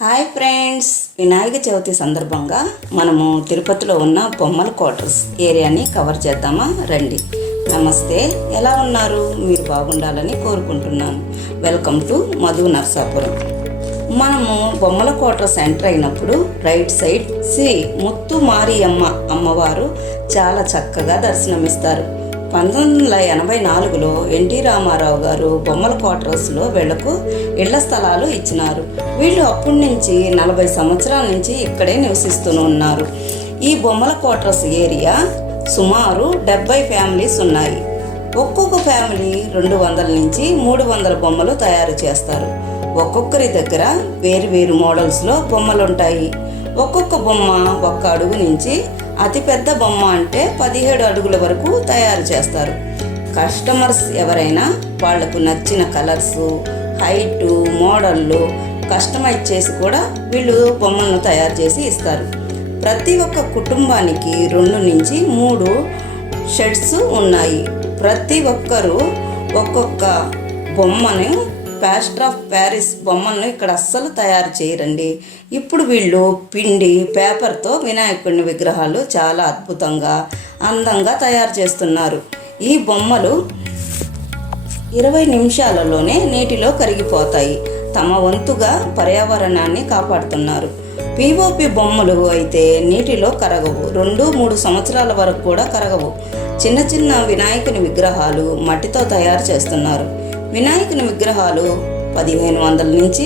Hi friends, Vinayaka Chavithi సందర్భంగా మనము తిరుపతిలో ఉన్న బొమ్మల క్వార్టర్స్ ఏరియాని కవర్ చేద్దామా రండి. నమస్తే, ఎలా ఉన్నారు? మీరు బాగుండాలని కోరుకుంటున్నాను. Welcome to Madhu Narsapuram. మనము బొమ్మల క్వార్టర్స్ ఎంటర్ అయినప్పుడు రైట్ సైడ్ శ్రీ ముత్తు మారియమ్మ అమ్మవారు చాలా చక్కగా దర్శనమిస్తారు. 1984లో ఎన్టీ రామారావు గారు బొమ్మల క్వార్టర్స్లో వీళ్లకు ఇళ్ల స్థలాలు ఇచ్చినారు. వీళ్ళు అప్పటి నుంచి 40 సంవత్సరాల నుంచి ఇక్కడే నివసిస్తూ ఉన్నారు. ఈ బొమ్మల క్వార్టర్స్ ఏరియా సుమారు 70 ఫ్యామిలీస్ ఉన్నాయి. ఒక్కొక్క ఫ్యామిలీ 200 నుంచి 300 బొమ్మలు తయారు చేస్తారు. ఒక్కొక్కరి దగ్గర వేరు మోడల్స్లో బొమ్మలు ఉంటాయి. ఒక్కొక్క బొమ్మ 1 అడుగు నుంచి అతిపెద్ద బొమ్మ అంటే 17 అడుగుల వరకు తయారు చేస్తారు. కస్టమర్స్ ఎవరైనా వాళ్లకు నచ్చిన కలర్సు, హైటు, మోడళ్ళు కస్టమైజ్ చేసి కూడా వీళ్ళు బొమ్మలను తయారు చేసి ఇస్తారు. ప్రతి ఒక్క కుటుంబానికి 2 నుంచి 3 షెడ్స్ ఉన్నాయి. ప్రతి ఒక్కరూ ఒక్కొక్క బొమ్మను ప్లాస్టర్ ఆఫ్ ప్యారిస్ బొమ్మలను ఇక్కడ అస్సలు తయారు చేయరండి. ఇప్పుడు వీళ్ళు పిండి పేపర్తో వినాయకుడిని విగ్రహాలు చాలా అద్భుతంగా అందంగా తయారు చేస్తున్నారు. ఈ బొమ్మలు 20 నిమిషాలలోనే నీటిలో కరిగిపోతాయి. తమ వంతుగా పర్యావరణాన్ని కాపాడుతున్నారు. పిఓపి బొమ్మలు అయితే నీటిలో కరగవు. 2-3 సంవత్సరాల వరకు కూడా కరగవు. చిన్న వినాయకుని విగ్రహాలు మట్టితో తయారు చేస్తున్నారు. వినాయకుని విగ్రహాలు 1500 నుంచి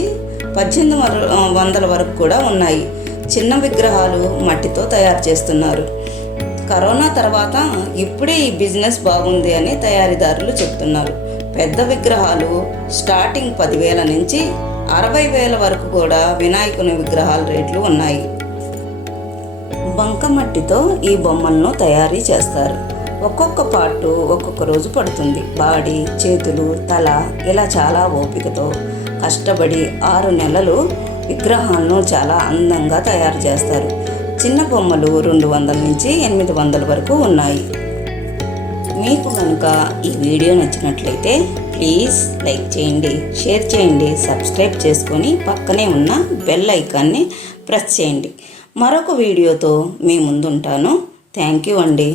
1800 వరకు కూడా ఉన్నాయి. చిన్న విగ్రహాలు మట్టితో తయారు చేస్తున్నారు. కరోనా తర్వాత ఇప్పుడే ఈ బిజినెస్ బాగుంది అని తయారీదారులు చెప్తున్నారు. పెద్ద విగ్రహాలు స్టార్టింగ్ 10,000 నుంచి 60,000 వరకు కూడా వినాయకుని విగ్రహాల రేట్లు ఉన్నాయి. బంకమట్టితో ఈ బొమ్మలను తయారీ చేస్తారు. ఒక్కొక్క పార్టు ఒక్కొక్క రోజు పడుతుంది. బాడీ, చేతులు, తల ఇలా చాలా ఓపికతో కష్టపడి 6 నెలలు విగ్రహాలను చాలా అందంగా తయారు చేస్తారు. చిన్న బొమ్మలు 200 నుంచి 800 వరకు ఉన్నాయి. మీకు కనుక ఈ వీడియో నచ్చినట్లయితే ప్లీజ్ లైక్ చేయండి, షేర్ చేయండి, సబ్స్క్రైబ్ చేసుకొని పక్కనే ఉన్న బెల్ ఐకాన్ని ప్రెస్ చేయండి. మరొక వీడియోతో మీ ముందుంటాను. థ్యాంక్ యూ అండి.